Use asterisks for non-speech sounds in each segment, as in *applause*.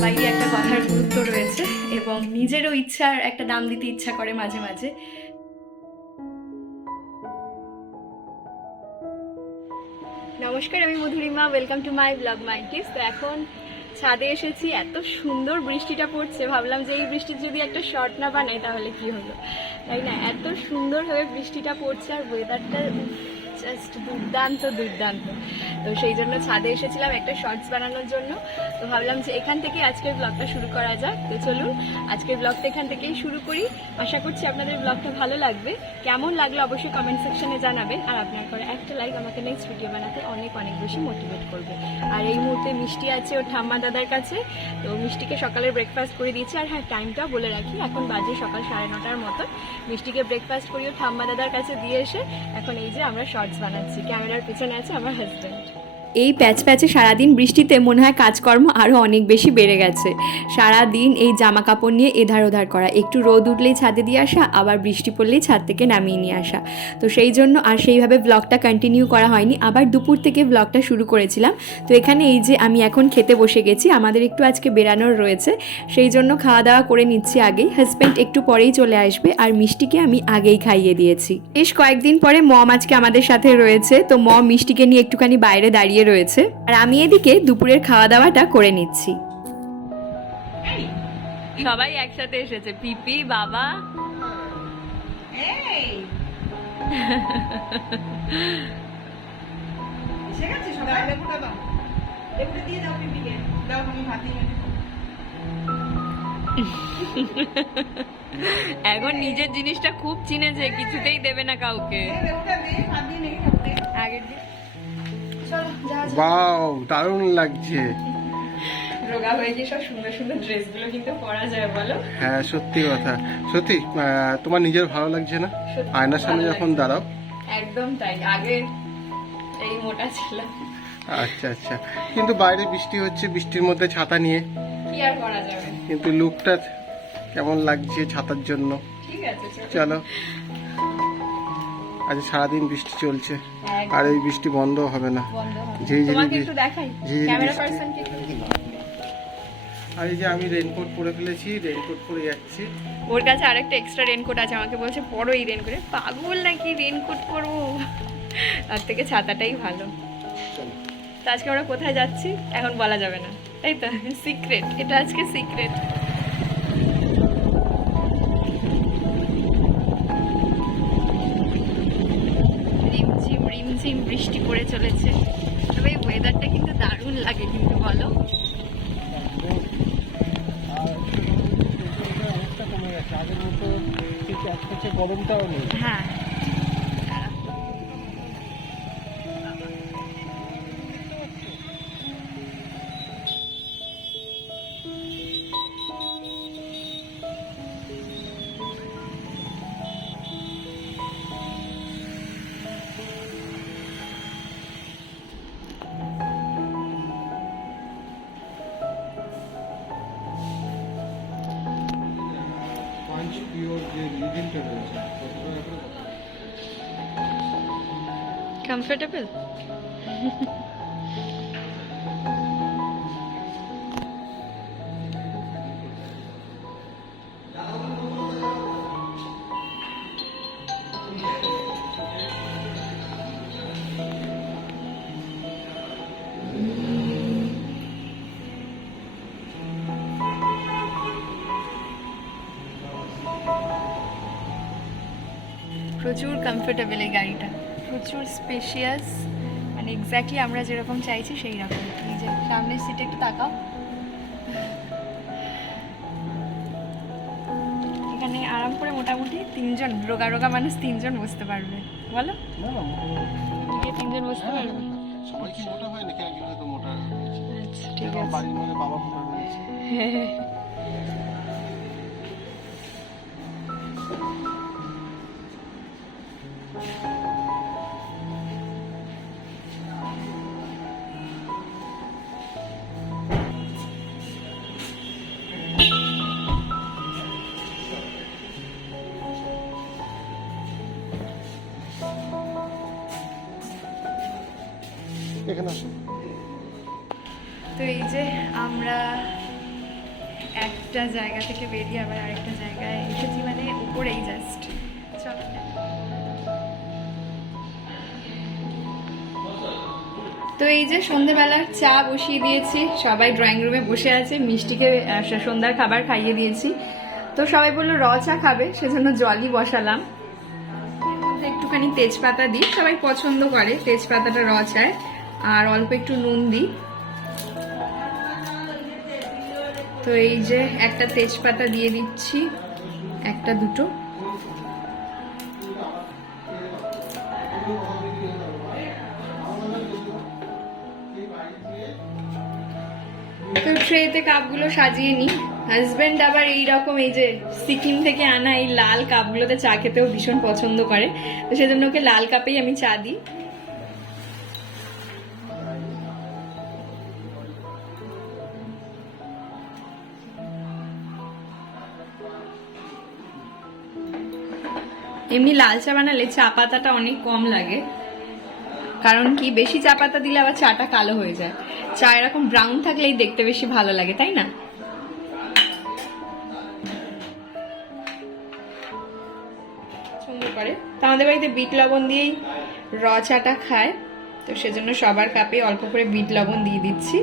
সবাইই একটা কথার গুরুত্ব রয়েছে এবং নিজেরও ইচ্ছার একটা দাম দিতে ইচ্ছা করে মাঝে মাঝে। নমস্কার, আমি Madhurima welcome to my blog my tips তো এখন ছাদে এসেছি, এত সুন্দর বৃষ্টিটা পড়ছে, ভাবলাম যে এই বৃষ্টির যদি একটা শর্ট না বানাই তাহলে কি হলো? তাই না? এত সুন্দরভাবে বৃষ্টিটা পড়ছে আর ওয়েদারটা জাস্ট দুর্দান্ত দুর্দান্ত। তো সেই জন্য ছাদে এসেছিলাম একটা শর্টস বানানোর জন্য। তো ভাবলাম যে এখান থেকে আজকের ব্লগটা শুরু করা যাক। তো চলুন, আজকের ব্লগটা এখান থেকেই শুরু করি। আশা করছি আপনাদের ব্লগটা ভালো লাগবে। কেমন লাগল অবশ্যই কমেন্ট সেকশনে জানাবেন। আর আপনার করে একটা লাইক আমাকে নেক্সট ভিডিও বানাতে অনেক অনেক বেশি মোটিভেট করবে। আর এই মুহূর্তে মিষ্টি আছে ওর ঠাম্মা দাদার কাছে। তো মিষ্টিকে সকালে ব্রেকফাস্ট করে দিয়েছি। আর হ্যাঁ টাইমটাও বলে রাখি। এখন বাজে সকাল সাড়ে নটার মতো মিষ্টিকে ব্রেকফাস্ট করি করিয়ে ঠাম্মা দাদার কাছে দিয়ে এসে এখন এই যে আমরা শর্টস বানাচ্ছি। ক্যামেরার পিছনে আছে আমার হাজব্যান্ড এই প্যাচ প্যাচে সারাদিন বৃষ্টিতে মনে হয় কাজকর্ম আরও অনেক বেশি বেড়ে গেছে। সারাদিন এই জামা কাপড় নিয়ে এধার ওধার করা, একটু রোদ উঠলেই ছাদে দিয়ে আসা, আবার বৃষ্টি পড়লেই ছাদ থেকে নামিয়ে নিয়ে আসা। তো সেই জন্য আর সেইভাবে ব্লগটা কন্টিনিউ করা হয়নি, আবার দুপুর থেকে ব্লগটা শুরু করেছিলাম। তো এখানে এই যে আমি এখন খেতে বসে গেছি, আমাদের একটু আজকে বেরানোর রয়েছে। সেই জন্য খাওয়া দাওয়া করে নিচ্ছি আগেই হাজব্যান্ড একটু পরেই চলে আসবে, আর মিষ্টিকে আমি আগেই খাইয়ে দিয়েছি। বেশ কয়েকদিন পরে মম আজকে আমাদের সাথে রয়েছে, তো মম মিষ্টিকে নিয়ে একটুখানি বাইরে দাঁড়িয়ে রয়েছে আর আমি এদিকে দুপুরের খাওয়া দাওয়াটা করে নিচ্ছি। সবাই একসাথে এসেছে। পিপি বাবা। এই। এসে গেছে সবাই? লেবুটা দাও। লেবুটা দিয়ে দাও পিপিকে। দাও আমি ভাত দিয়ে নিয়ে এখন নিজের জিনিসটা খুব চিনেছে কিছুতেই দেবে না কাউকে। আগের দিন। বাও দারুণ লাগছে। রোগা হয়ে গিয়ে সব সুন্দর সুন্দর ড্রেসগুলো কিন্তু পরা যায় বলো? হ্যাঁ সত্যি কথা। সত্যি তোমার নিজের ভালো লাগছে না? আয়নার সামনে যখন দাঁড়াও। একদম তাই আগে এই মোটা ছিলাম। আচ্ছা আচ্ছা। কিন্তু বাইরে বৃষ্টি হচ্ছে বৃষ্টির মধ্যে ছাতা নিয়ে। কি আর করা যাবে? কিন্তু লুকটা কেমন লাগছে ছাতার জন্য? ঠিক আছে চলো। আজ সারাদিন বৃষ্টি চলছে। আর এই বৃষ্টি বন্ধ হবে না। আর এই যে আমি রেনকোট পরে ফেলেছি রেনকোট পরে যাচ্ছি। ওর কাছে আরেকটা এক্সট্রা রেনকোট আছে আমাকে বলছে পরো এই রেনকোটে পাগল নাকি রেনকোট পরবো তার থেকে ছাতাটাই ভালো। তো আজকে আমরা কোথায় যাচ্ছি? এখন বলা যাবে না। তাই তো সিক্রেট এটা আজকে সিক্রেট পড়ে চলেছে। তবে এই ওয়েদারটা কিন্তু দারুণ লাগে কিন্তু বলো? আগের মতো গরমটাও নেই। হ্যাঁ। কমফোর্টেবল প্রচুর কমফোর্টেবল এই গাড়িটা প্রচুর স্পেশিয়াস মানে এক্স্যাক্টলি আমরা যেরকম চাইছি সেই রকম এই যে সামনের সিটে একটু তাকাও। এখানে আরাম করে মোটামুটি তিনজন রোগা রোগা মানুষ তিনজন বসতে পারবে। বলো? তিনজন বসতে পারবে? সবাই কি মোটা হয় নাকি একজন হয়তো মোটা আচ্ছা ঠিক আছে। বাড়ির বাবা মোটা রয়েছে। *laughs* এখানে তো এই যে আমরা একটা জায়গা থেকে বেরিয়ে আবার আরেকটা জায়গায় এসেছি মানে উপরেই জাস্ট তো এই যে সন্ধেবেলার চা বসিয়ে দিয়েছি, সবাই ড্রয়িং রুমে বসে আছে, মিষ্টিকে সন্ধ্যার খাবার খাইয়ে দিয়েছি। তো সবাই বলল, র চা খাবে? সেজন্য জলই বসালাম। একটুখানি তেজপাতা দিই, সবাই পছন্দ করে তেজপাতাটা র চায়। আর অল্প একটু নুন দিই। তো এই যে একটা তেজপাতা দিয়ে দিচ্ছি, একটা দুটো। তো ট্রেতে কাপগুলো সাজিয়ে নিই। হাজবেন্ড আবার এই রকম এই যে সিকিম থেকে আনা এই লাল কাপগুলোতে চা খেতেও ভীষণ পছন্দ করে। তো সেজন্য ওকে লাল কাপেই আমি চা দিই। এমনি লাল চা বানালে চা পাতাটা অনেক কম লাগে। কারণ কি, বেশি চা পাতা দিলে আবার চাটা কালো হয়ে যায়। চা এরকম ব্রাউন থাকলেই দেখতে বেশি ভালো লাগে, তাই না? পছন্দ করে। তো আমাদের বাড়িতে বিট লবণ দিয়েই র চাটা খায়। তো সেজন্য সবার কাপে অল্প করে বিট লবণ দিয়ে দিচ্ছি।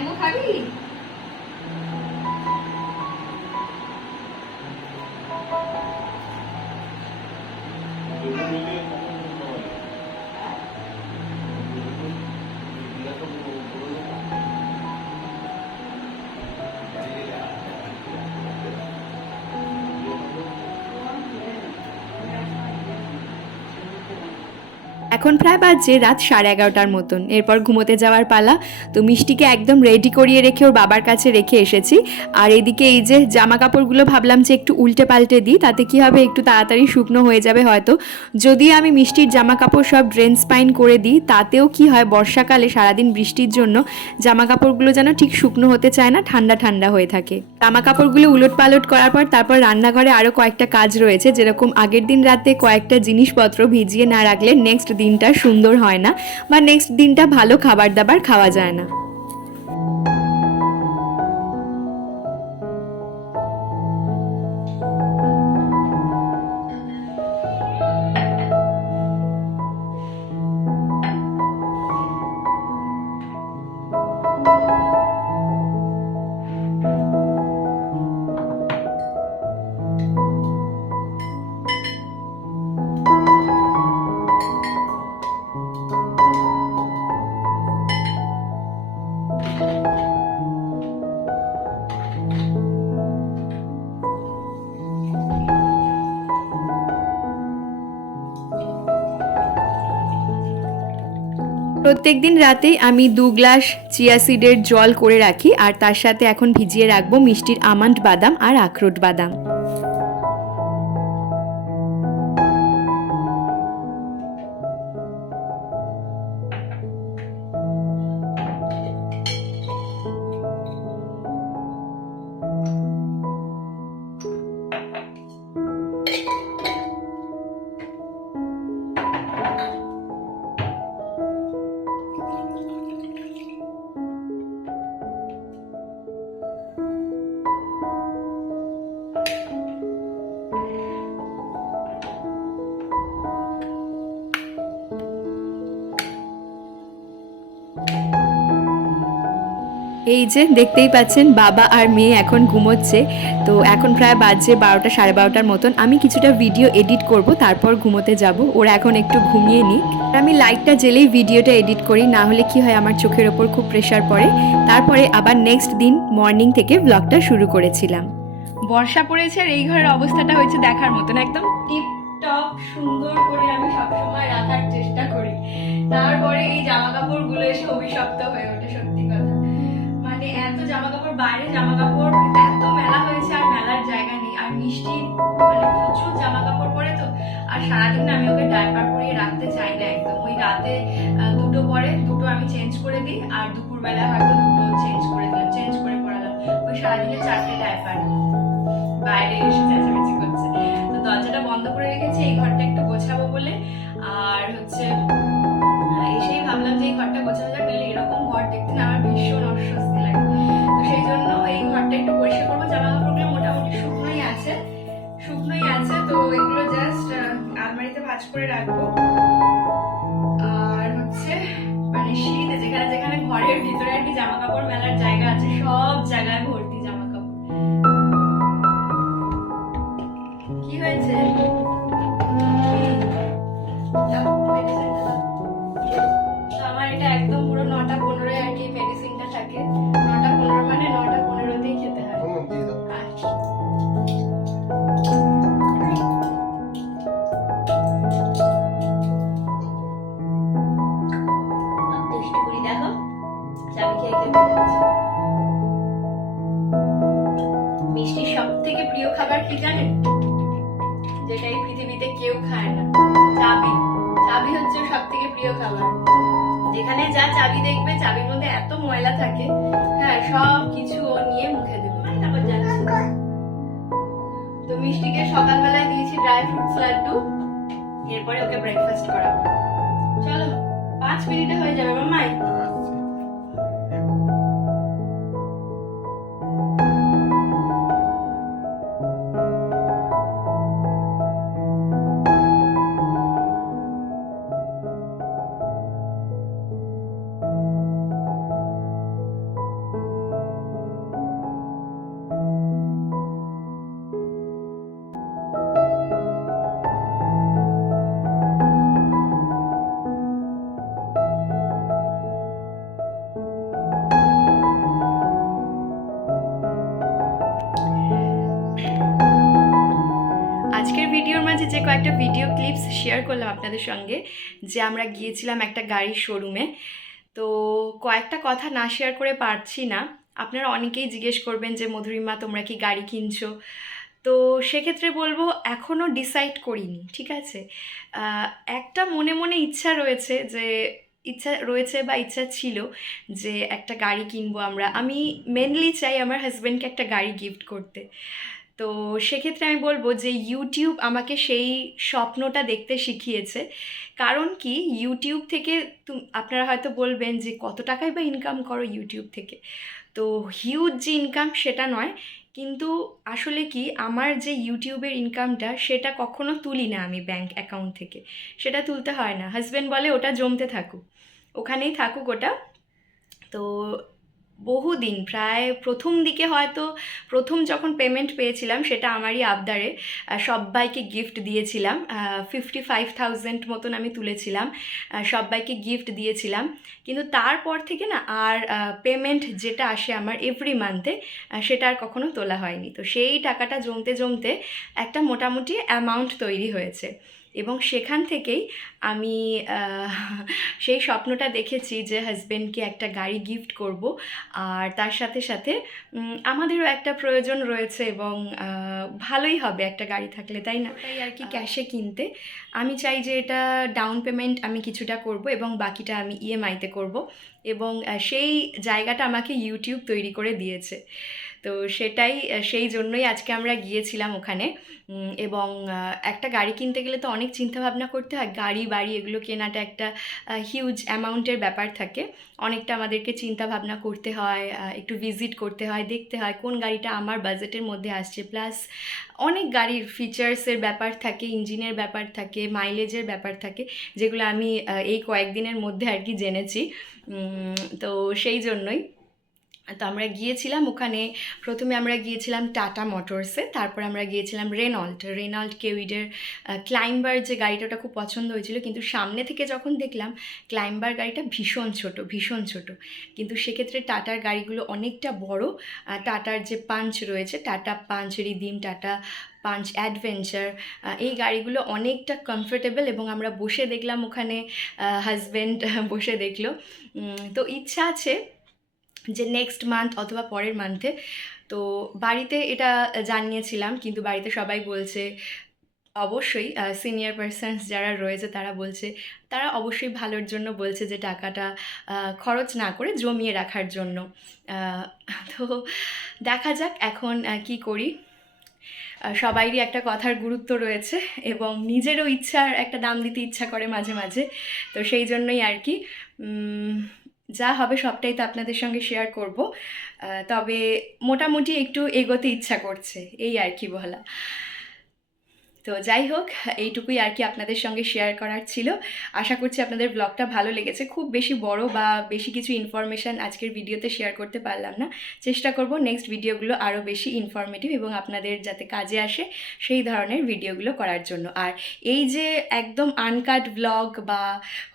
ম্যাঙ্গো খাবি এখন প্রায় বাজছে রাত সাড়ে এগারোটার মতন। এরপর ঘুমোতে যাওয়ার পালা। তো মিষ্টিকে একদম রেডি করিয়ে রেখে ওর বাবার কাছে রেখে এসেছি। আর এদিকে এই যে জামা কাপড়গুলো ভাবলাম যে একটু উল্টে পাল্টে দিই, তাতে কি হবে? একটু তাড়াতাড়ি শুকনো হয়ে যাবে হয়তো। যদি আমি মিষ্টির জামা কাপড় সব ড্রেন স্পাইন করে দিই, তাতেও কি হয়? বর্ষাকালে সারাদিন বৃষ্টির জন্য জামা কাপড়গুলো যেন ঠিক শুকনো হতে চায় না, ঠান্ডা ঠান্ডা হয়ে থাকে। জামা কাপড়গুলো উলট পালট করার পর তারপর রান্নাঘরে আরও কয়েকটা কাজ রয়েছে। যেরকম আগের দিন রাতে কয়েকটা জিনিসপত্র ভিজিয়ে না রাখলে নেক্সট দিনটা সুন্দর হয় না বা নেক্সট দিনটা ভালো খাবার দাবার খাওয়া যায় না। প্রত্যেকদিন রাতেই আমি দু গ্লাস চিয়া সিডের জল করে রাখি, আর তার সাথে এখন ভিজিয়ে রাখব মিষ্টির আমন্ড বাদাম আর আখরোট বাদাম। এই যে দেখতেই পাচ্ছেন, বাবা আর মেয়ে এখন ঘুমোচ্ছে। তো এখন প্রায় বাজছে বারোটা, সাড়ে বারোটার মতন। আমি কিছুটা ভিডিও এডিট করব, তারপর ঘুমোতে যাব। ওরা এখন একটু ঘুমিয়ে নিক। আমি লাইটটা জেলেই ভিডিওটা এডিট করি, না হলে কি হয় আমার চোখের ওপর খুব প্রেশার পড়ে। তারপরে আবার নেক্সট দিন মর্নিং থেকে ব্লগটা শুরু করেছিলাম। বর্ষা পড়েছে আর এই ঘরের অবস্থাটা হয়েছে দেখার মতন। একদম সুন্দর করে আমি সবসময় রাখার চেষ্টা করি। তারপরে এই জামা কাপড়গুলো এসে অভিশপ্ত হয়ে ওঠে মানে এত জামা কাপড় বাইরে জামা কাপড় এত মেলা হয়েছে আর মেলার জায়গা নেই। আর মিষ্টি মানে প্রচুর জামা কাপড় পরে তো। আর সারাদিন আমি ওকে ডাইপার পরিয়ে রাখতে চাই না একদম। ওই রাতে দুটো পরে, দুটো আমি চেঞ্জ করে দিই আর দুপুরবেলা হয়তো দুটো চেঞ্জ করে দিলাম চেঞ্জ করে পরালাম। ওই সারাদিনে চারটে ডাইপার বাইরে এসে ভিতরে আর কি জামা কাপড় মেলার জায়গা আছে সব জায়গায় চাবি খেয়ে মিষ্টির সব থেকে প্রিয় খাবার কি জানেন? যেটা এই পৃথিবীতে কেউ খায় না। চাবি। চাবি হচ্ছে সব থেকে প্রিয় খাবার। যেখানে যা চাবি দেখবে, চাবির মধ্যে এত ময়লা থাকে হ্যাঁ সব কিছু ও নিয়ে মুখে দেবে। মানে তারপর যাচ্ছে তো মিষ্টিকে সকালবেলায় দিয়েছি ড্রাই ফ্রুটস লাড্ডু। এরপরে ওকে ব্রেকফাস্ট করাবো। চলো, পাঁচ মিনিটে হয়ে যাবে মামাই মাঝে যে কয়েকটা ভিডিও ক্লিপস শেয়ার করলাম আপনাদের সঙ্গে, যে আমরা গিয়েছিলাম একটা গাড়ির শোরুমে তো কয়েকটা কথা না শেয়ার করে পারছি না। আপনারা অনেকেই জিজ্ঞেস করবেন যে, মধুরিমা, তোমরা কি গাড়ি কিনছো? তো সেক্ষেত্রে বলব এখনও ডিসাইড করিনি, ঠিক আছে? একটা মনে মনে ইচ্ছা রয়েছে যে, ইচ্ছা রয়েছে বা ইচ্ছা ছিল যে, একটা গাড়ি কিনবো আমরা। আমি মেনলি চাই আমার হাজব্যান্ডকে একটা গাড়ি গিফট করতে। তো সেক্ষেত্রে আমি বলব যে ইউটিউব আমাকে সেই স্বপ্নটা দেখতে শিখিয়েছে। কারণ কি? ইউটিউব থেকে আপনারা হয়তো বলবেন যে কত টাকাই বা ইনকাম করো ইউটিউব থেকে? তো হিউজ যে ইনকাম সেটা নয়। কিন্তু আসলে কি? আমার যে ইউটিউবের ইনকামটা সেটা কখনো তুলি না আমি ব্যাংক অ্যাকাউন্ট থেকে। সেটা তুলতে হয় না। হাজব্যান্ড বলে ওটা জমতে থাকুক। ওখানেই থাকুক ওটা। তো বহুদিন প্রায় প্রথম দিকে হয়তো প্রথম যখন পেমেন্ট পেয়েছিলাম সেটা আমারই আবদারে আহ, সব্বাইকে গিফট দিয়েছিলাম ফিফটি ফাইভ থাউজেন্ড মতন আমি তুলেছিলাম আহ, সব্বাইকে গিফট দিয়েছিলাম। কিন্তু তারপর থেকে না আর পেমেন্ট যেটা আসে আমার এভরি মান্থে সেটা আর কখনো তোলা হয়নি। তো সেই টাকাটা জমতে জমতে একটা মোটামুটি অ্যামাউন্ট তৈরি হয়েছে। এবং সেখান থেকেই আমি সেই স্বপ্নটা দেখেছি যে হাজব্যান্ডকে একটা গাড়ি গিফট করব। আর তার সাথে সাথে আমাদেরও একটা প্রয়োজন রয়েছে এবং ভালোই হবে একটা গাড়ি থাকলে তাই না? তাই আর কি ক্যাশে কিনতে। আমি চাই যে এটা ডাউন পেমেন্ট আমি কিছুটা করব এবং বাকিটা আমি ইএমআইতে করব। এবং সেই জায়গাটা আমাকে ইউটিউব তৈরি করে দিয়েছে। তো সেটাই সেই জন্যই আজকে আমরা গিয়েছিলাম ওখানে। এবং একটা গাড়ি কিনতে গেলে তো অনেক চিন্তাভাবনা করতে হয়। গাড়ি, বাড়ি এগুলো কেনাটা একটা হিউজ অ্যামাউন্টের ব্যাপার থাকে। অনেকটা আমাদেরকে চিন্তা ভাবনা করতে হয় একটু ভিজিট করতে হয়, দেখতে হয় কোন গাড়িটা আমার বাজেটের মধ্যে আসছে। প্লাস অনেক গাড়ির ফিচার্সের ব্যাপার থাকে ইঞ্জিনের ব্যাপার থাকে মাইলেজের ব্যাপার থাকে, যেগুলো আমি এই কয়েকদিনের মধ্যে আর কি জেনেছি। তো সেই জন্যই। তো আমরা গিয়েছিলাম ওখানে, প্রথমে আমরা গিয়েছিলাম টাটা মোটরসে, তারপর আমরা গিয়েছিলাম রেনল্ট। রেনল্ট কেউইডের ক্লাইম্বার যে গাড়িটা ওটা খুব পছন্দ হয়েছিল, কিন্তু সামনে থেকে যখন দেখলাম, ক্লাইম্বার গাড়িটা ভীষণ ছোট ভীষণ ছোট। কিন্তু সেক্ষেত্রে টাটার গাড়িগুলো অনেকটা বড় টাটার যে পাঞ্চ রয়েছে, Tata punch, rhythm, Tata punch adventure এই গাড়িগুলো অনেকটা কমফোর্টেবল এবং আমরা বসে দেখলাম ওখানে হাজব্যান্ড বসে দেখল। তো ইচ্ছা আছে যে নেক্সট মান্থ অথবা পরের মান্থে তো বাড়িতে এটা জানিয়েছিলাম, কিন্তু বাড়িতে সবাই বলছে, অবশ্যই সিনিয়র পার্সনস যারা রয়েছে তারা বলছে, তারা অবশ্যই ভালোর জন্য বলছে যে টাকাটা খরচ না করে জমিয়ে রাখার জন্য। তো দেখা যাক এখন কি করি। সবাইরই একটা কথার গুরুত্ব রয়েছে এবং নিজেরও ইচ্ছার একটা দাম দিতে ইচ্ছা করে মাঝে মাঝে। তো সেই জন্যই আর কি যা হবে সবটাই তো আপনাদের সঙ্গে শেয়ার করব। তবে মোটামুটি একটু এগোতে ইচ্ছা করছে, এই আর কি বলা। তো যাই হোক, এইটুকুই আর কি আপনাদের সঙ্গে শেয়ার করার ছিল। আশা করছি আপনাদের ব্লগটা ভালো লেগেছে। খুব বেশি বড় বা বেশি কিছু ইনফরমেশান আজকের ভিডিওতে শেয়ার করতে পারলাম না। চেষ্টা করব নেক্সট ভিডিওগুলো আরও বেশি ইনফরমেটিভ এবং আপনাদের যাতে কাজে আসে সেই ধরনের ভিডিওগুলো করার জন্য। আর এই যে একদম আনকাট ব্লগ বা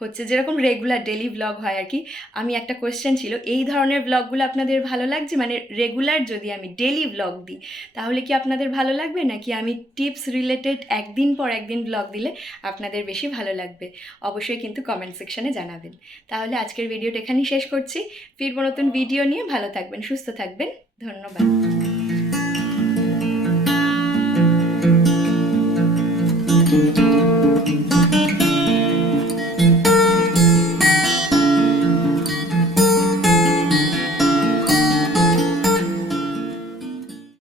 হচ্ছে যেরকম রেগুলার ডেলি ব্লগ হয় আর কি, আমি একটা কোয়েশ্চেন ছিল, এই ধরনের ব্লগগুলো আপনাদের ভালো লাগছে? মানে রেগুলার যদি আমি ডেলি ব্লগ দিই, তাহলে কি আপনাদের ভালো লাগবে? নাকি আমি টিপস রিলেটেড আপডেট একদিন পর একদিন ব্লগ দিলে আপনাদের বেশি ভালো লাগবে। অবশ্যই কিন্তু কমেন্ট সেকশানে জানাবেন। তাহলে আজকের ভিডিওটা এখানেই শেষ করছি। ফিরবো নতুন ভিডিও নিয়ে। ভালো থাকবেন, সুস্থ থাকবেন। ধন্যবাদ।